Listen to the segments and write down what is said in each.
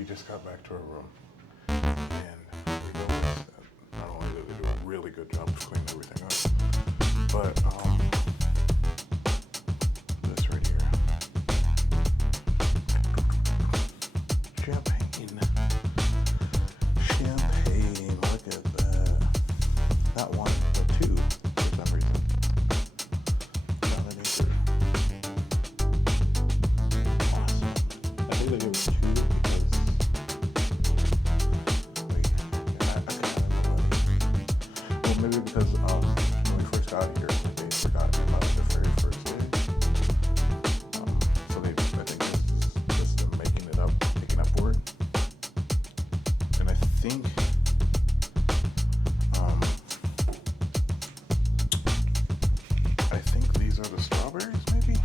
we just got back to our room, and we noticed that not only did they do a really good job of cleaning everything up, but this right here, champagne, look at that. Not one, but two, for some reason. Awesome. I think they gave us two because, wait, I could have no idea. Well, maybe because when we first got here, they forgot about the very first day. So they, I think this is them making it up, making up for it. And I think, these are the strawberries, maybe?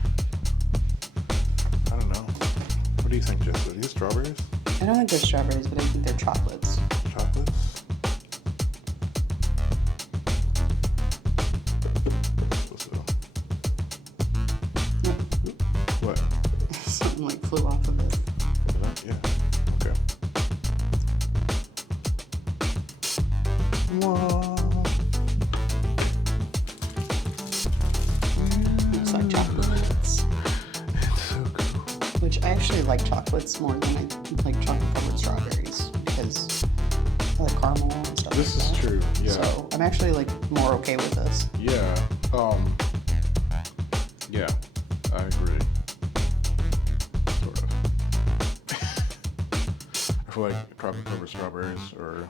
I don't know. What do you think, Jess? Are these strawberries? I don't think they're strawberries, but I think they're chocolates. Chocolates? What? Something like flew off of it. Yeah. Okay. Whoa. Looks like chocolates. It's so cool. Which I actually like chocolates more than I like chocolate covered strawberries because I like caramel and stuff. This like is that. true. Yeah. So I'm actually like more okay with this. Yeah. Yeah. I agree. Sort of. I feel like chocolate covered strawberries are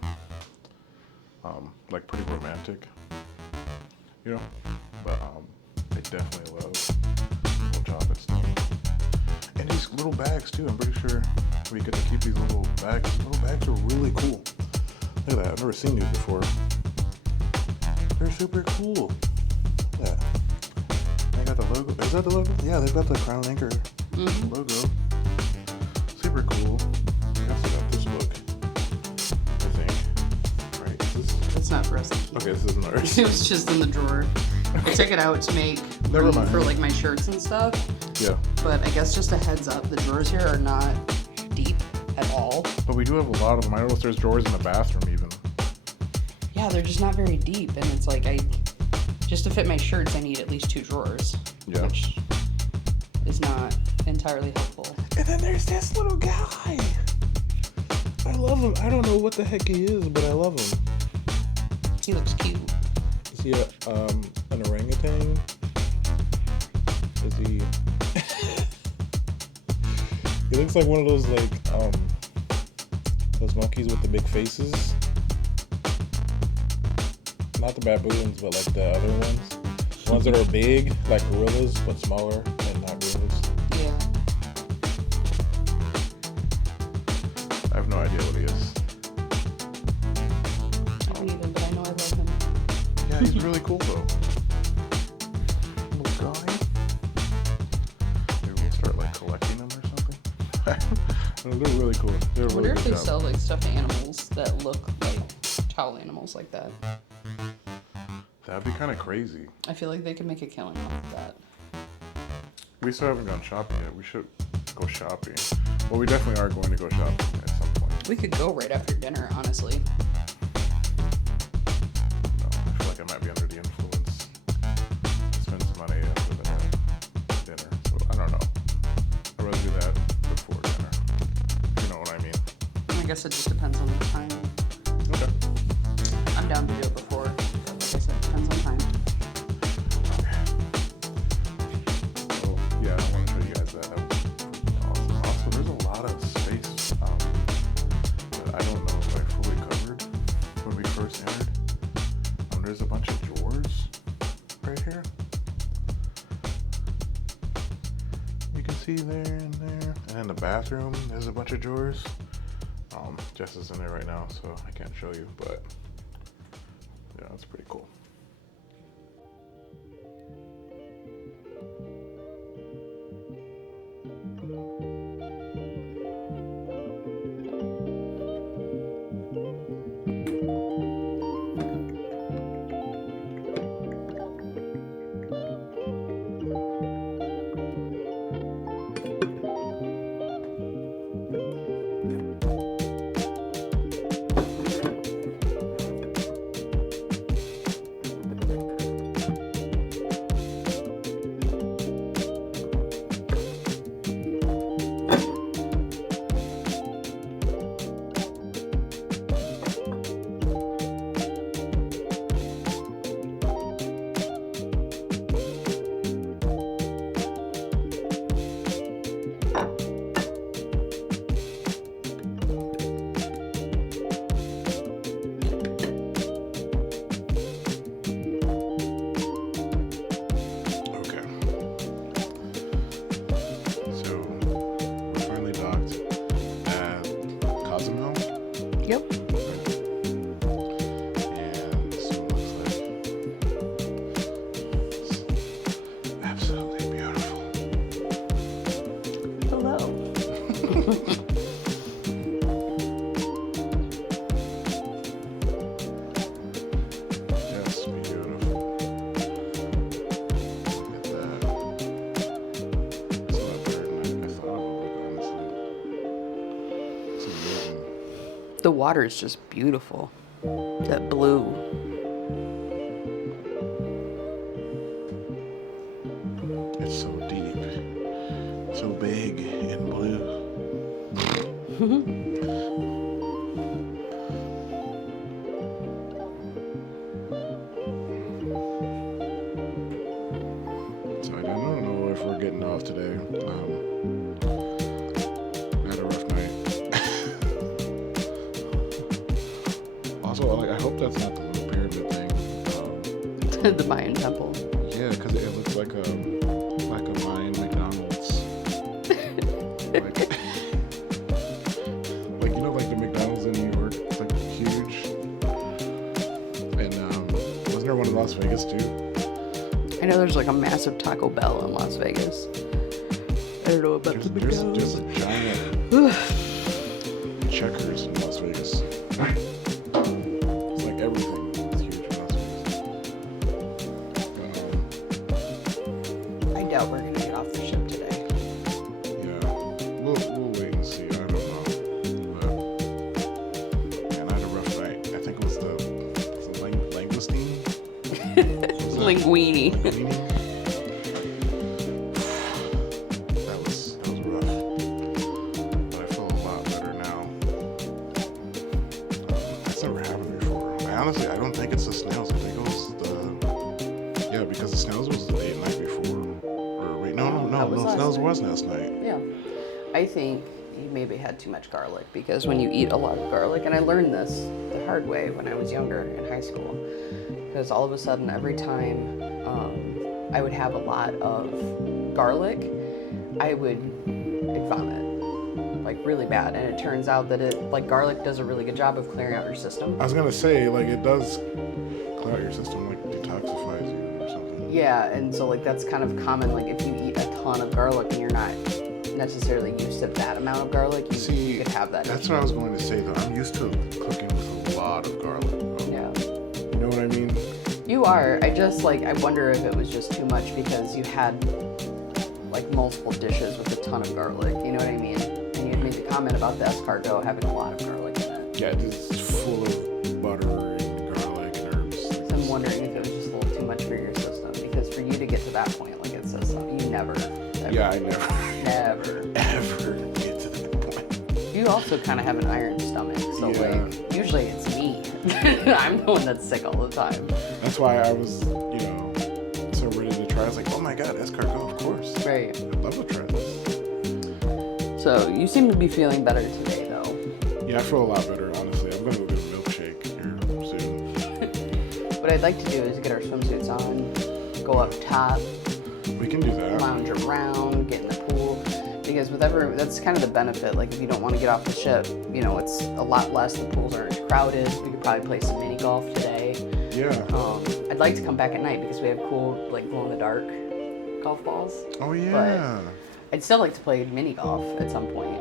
like pretty romantic, you know. But I definitely love little chocolate stuff. And these little bags too. I'm pretty sure we get to keep these little bags. These little bags are really cool. Look at that. I've never seen these before. They're super cool. Look at that. They got the logo. Is that the logo? Yeah, they've got the Crown Anchor logo. Super cool. I also got this book, I think. Right. Is this? That's not for us to keep. Okay, this isn't ours. It was just in the drawer. I took it out to make Never room mind. for like my shirts and stuff. Yeah. But I guess just a heads up, the drawers here are not deep at all. But we do have a lot of them. I noticed there's drawers in the bathroom even. Yeah, they're just not very deep, and it's like just to fit my shirts, I need at least 2 drawers, Yeah. which is not entirely helpful. And then there's this little guy. I love him. I don't know what the heck he is, but I love him. He looks cute. Is he an orangutan? Is he? He looks like one of those those monkeys with the big faces. Not the baboons, but like the other ones. The ones that are big, like gorillas, but smaller and not gorillas. Yeah. I have no idea what he is. I don't either, but I know I love him. Yeah, he's really cool though. Little guy. Maybe we'll start like collecting them or something. They're really cool. They're I really wonder if good they job. sell like stuffed animals that look like chow animals like that. That'd be kind of crazy. I feel like they could make a killing off of that. We still haven't gone shopping yet. We should go shopping. Well, we definitely are going to go shopping at some point. We could go right after dinner, honestly. No, I feel like I might be under the influence. Spend some money after the dinner. So I don't know. I'd rather do that before dinner. If you know what I mean. I guess it just depends on the time. Okay. I'm down to do it before. But like I said, depends on time. Okay. So yeah, I want to show you guys that. That was awesome. Also, there's a lot of space that I don't know if I fully covered when we first entered. There's a bunch of drawers right here. You can see there and there. And in the bathroom, there's a bunch of drawers. Jess is in there right now, so I can't show you, but yeah, that's pretty cool. Yep. And this one looks like it's absolutely beautiful. Hello. Just beautiful. Look at that. It's a lot better than I thought it would look, honestly. It's amazing. The water is just beautiful. That blue. It's so deep, so big and blue. So I don't know if we're getting off today. I had a rough night. Also, like, I hope that's not the little pyramid thing. The Mayan temple. Yeah, because it looks like a Mayan McDonald's. like, you know, like the McDonald's in New York, it's like huge. And wasn't there one in Las Vegas too? I know there's like a massive Taco Bell in Las Vegas. I don't know about the There's McDonald's. a giant Checkers in Las Vegas. It's like everything is huge in Las Vegas. I doubt we're gonna get off the ship today. Yeah, we'll wait and see. I don't know, but man, I had a rough night. I think it was the langoustine. Linguini. Linguine? That was rough, but I feel a lot better now. That's never happened before. Honestly, I don't think it's the snails. I think it was because the snails was the night before. Or wait, no, That was last snails night. was last night. Yeah. I think you maybe had too much garlic because when you eat a lot of garlic, and I learned this the hard way when I was younger in high school, because all of a sudden every time I would have a lot of garlic, I'd vomit like really bad, and it turns out that garlic does a really good job of clearing out your system. I was gonna say, like, it does clear out your system, like detoxifies you or something. Yeah, and so like that's kind of common. Like if you eat a ton of garlic and you're not necessarily used to that amount of garlic, you could have that. That's what I was going to say though. I'm used to cooking with a lot of garlic. Yeah. You know what I mean? You are. I wonder if it was just too much because you had like multiple dishes with a ton of garlic. You know what I mean? And you had made the comment about the escargot having a lot of garlic in it. Yeah, it's full of butter and garlic and herbs. So I'm wondering if it was just a little too much for your system because for you to get to that point, like it says, you never. Yeah, I never ever get to that point. You also kind of have an iron stomach, so Yeah. like usually it's me. I'm the one that's sick all the time. That's why I was, so ready to try. I was like, oh my god, escargot, of course. Right. I'd love to try this. So you seem to be feeling better today, though. Yeah, I feel a lot better, honestly. I'm gonna go get a milkshake here soon. What I'd like to do is get our swimsuits on, go up top, We can do that. lounge around, get in the pool. Because that's kind of the benefit. Like if you don't want to get off the ship, it's a lot less. The pools aren't as crowded. We could probably play some mini golf today. Yeah. I'd like to come back at night because we have cool, like glow in the dark golf balls. Oh yeah. I'd still like to play mini golf at some point,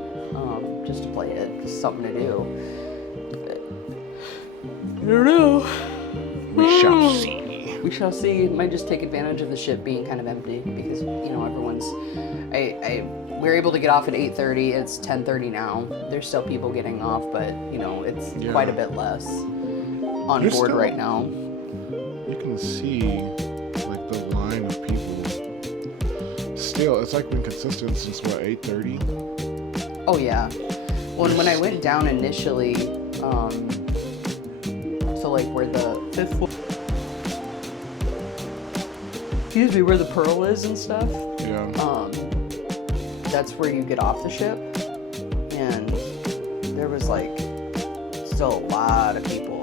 just to play it, just something to do. I don't know. We shall see. We shall see. Might just take advantage of the ship being kind of empty because everyone's. We were able to get off at 8:30. It's 10:30 now. There's still people getting off, but it's quite a bit less on There's board still- right now. You can see like the line of people. Still, it's like been consistent since what, 8:30? Oh yeah. When I went down initially, so like where the fifth floor. Excuse me, where the Pearl is and stuff. Yeah. That's where you get off the ship, and there was like still a lot of people.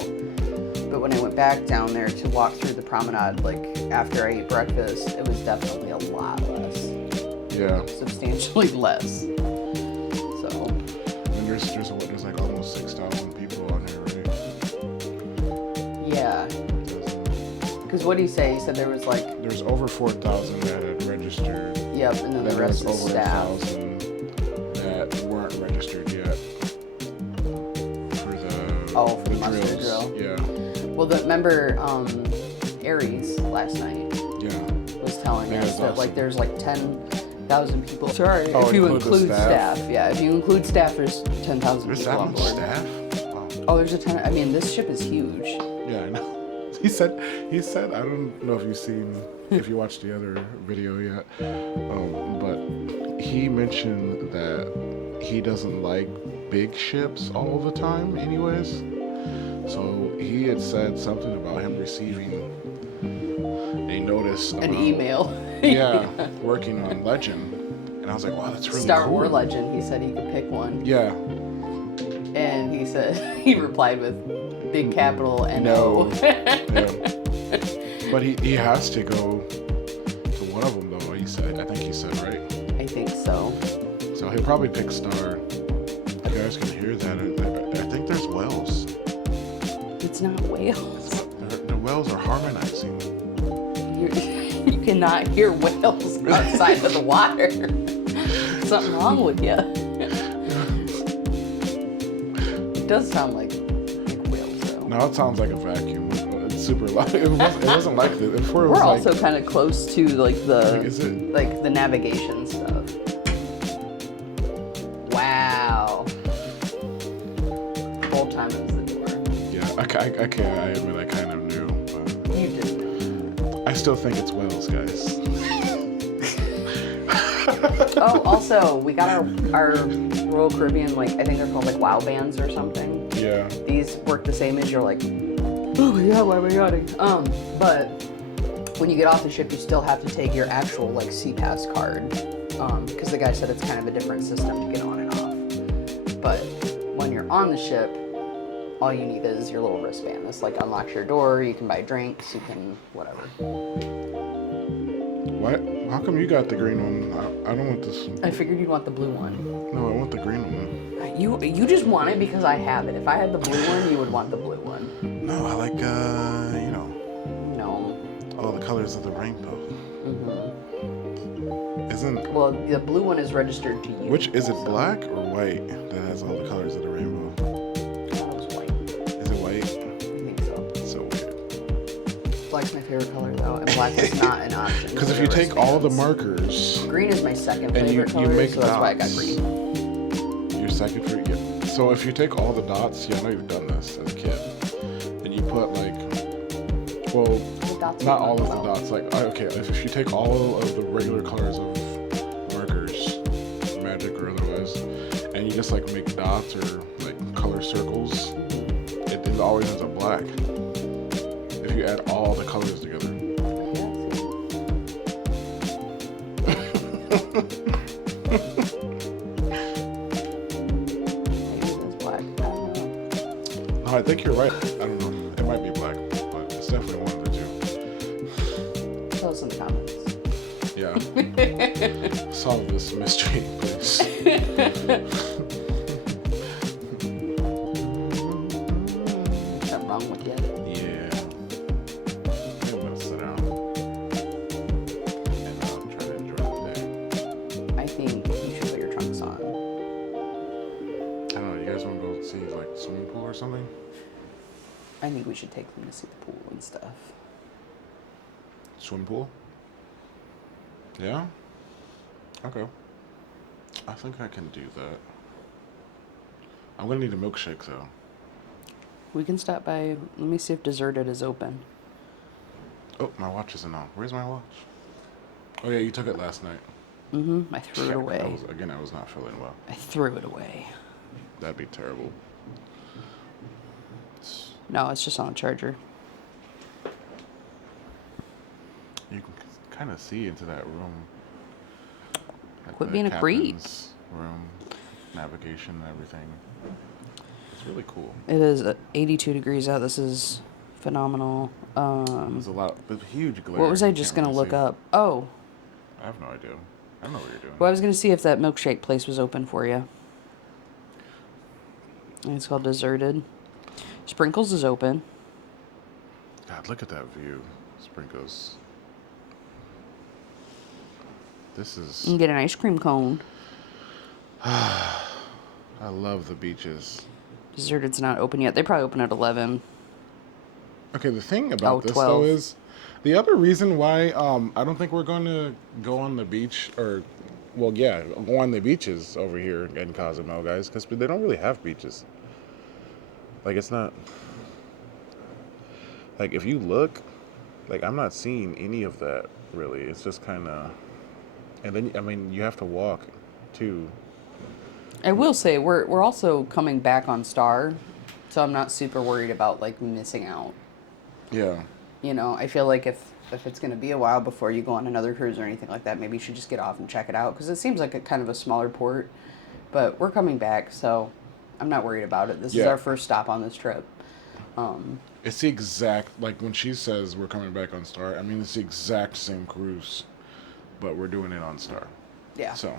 But when I went back down there to walk through the promenade, like after I ate breakfast, it was definitely a lot less. Yeah. Substantially less. So. And there's like almost 6,000 people on Because what did he say? He said there was like, There's over 4,000 that had registered. yep, and then the There rest was is over staff. 1,000 that weren't registered yet for the Oh, for the mustard drills. drill. Yeah, Well, remember Aries last night yeah. was telling Yeah, us it's that like awesome. there's like 10,000 people. Sorry, Oh, if you include the include staff? staff. Yeah, if you include staff, there's 10,000 There's people that on much board. staff? Wow. Oh, there's a ton. I mean, this ship is huge. Yeah, I know. He said, I don't know if you watched the other video yet, but he mentioned that he doesn't like big ships all the time anyways. So he had said something about him receiving a notice An about, email. yeah, working on Legend. And I was like, wow, that's really Star cool. Wars Legend. He said he could pick one, Yeah. and he said he replied with big capital N-O. Yeah. But he has to go to one of them though. I think he said, right? I think so. So he'll probably pick Star. You guys can hear that. I think there's whales. It's not whales. The whales are harmonizing. You cannot hear whales outside of the water. Something wrong with you. It does sound like whales though. No, it sounds like a vacuum. It's super loud. It wasn't like this. Before it was We're like, also kind of close to like is it? the navigation stuff. Wow. Whole time it was the door. Yeah, I admit I kind of knew, but You didn't know. I still think it's whales, guys. Oh, also, we got our Royal Caribbean, like, I think they're called, like, WOW bands or something. Yeah. These work the same as your, like, oh my god, why am I yawning? But when you get off the ship, you still have to take your actual, like, SeaPass card. Because the guy said it's kind of a different system to get on and off. But when you're on the ship, all you need is your little wristband. This, like, unlocks your door, you can buy drinks, you can whatever. What? How come you got the green one? I don't want this. I figured you'd want the blue one. No, I want the green one. You just want it because I have it. If I had the blue one, you would want the blue one. No, I like, No. all the colors of the rainbow. Mm-hmm. Isn't, Well, the blue one is registered to you. which, is it black or white that has all the colors of the rainbow? I thought it was white. Is it white? I think so. It's so weird. Black's my favorite color though, and black is not an option. Because if for you take all the wristbands. markers, Green is my second and you favorite color, make so that's why I got dots. green. Your second fruit, yeah. So if you take all the dots, yeah, I know you've done this as a kid, and you put like, well, The dots not are all of the well. dots. Like, okay, if you take all of the regular colors of markers, magic or otherwise, and you just like make dots or like color circles, it always ends up black. If you add all the colors together. Maybe it is black. I don't know. No, I think you're right. I don't know. It might be black, but it's definitely one of the two. Tell us in the comments. Yeah. Solve this mystery, please. Something wrong with you? Yeah. I'm gonna sit down and try to enjoy the day. I think you should put your trunks on. I don't know. You guys want to go see like the swimming pool or something? I think we should take them to see the pool and stuff. Swim pool? Yeah? Okay. I think I can do that. I'm gonna need a milkshake though. We can stop by. Let me see if Deserted is open. Oh, my watch isn't on. Where's my watch? Oh yeah, you took it last night. Mm-hmm. I threw it away. I was not feeling well. I threw it away. That'd be terrible. No, it's just on a charger. You can kind of see into that room. Like Quit the being a creep. captain's room, navigation, and everything. It's really cool. It is 82 degrees out. This is phenomenal. There's a huge glare. What was I You just can't gonna really look see. up? Oh, I have no idea. I don't know what you're doing. well, I was gonna see if that milkshake place was open for you. It's called Deserted. Sprinkles is open. God, look at that view. sprinkles. This You is. can get an ice cream cone. I love the beaches. Deserted's not open yet. They probably open at 11. Okay, the thing about this 12. though is, the other reason why I don't think we're going to go on the beach or, well, yeah, go on the beaches over here in Cozumel, guys, because they don't really have beaches. Like it's not like if you look, like I'm not seeing any of that really. It's just kind of, and then I mean you have to walk, too. I will say we're also coming back on Star, so I'm not super worried about like missing out. Yeah. You know, I feel like if it's going to be a while before you go on another cruise or anything like that, maybe you should just get off and check it out because it seems like a kind of a smaller port. But we're coming back, so I'm not worried about it. This is Yeah. our first stop on this trip. It's the exact, like when she says we're coming back on Star, I mean, it's the exact same cruise, but we're doing it on Star. Yeah. So,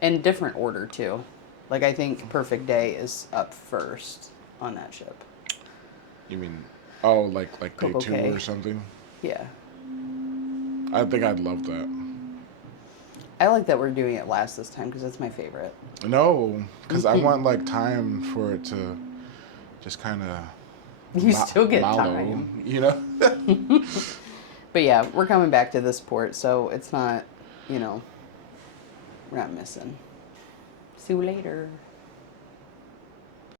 And different order too. Like I think Perfect Day is up first on that ship. you mean, oh, like day Coco 2 Cay. or something? Yeah. I think I'd love that. I like that we're doing it last this time because it's my favorite. No, because I want like time for it to just kind of You still get mallow, time. you know? But yeah, we're coming back to this port, so it's not, we're not missing. See you later.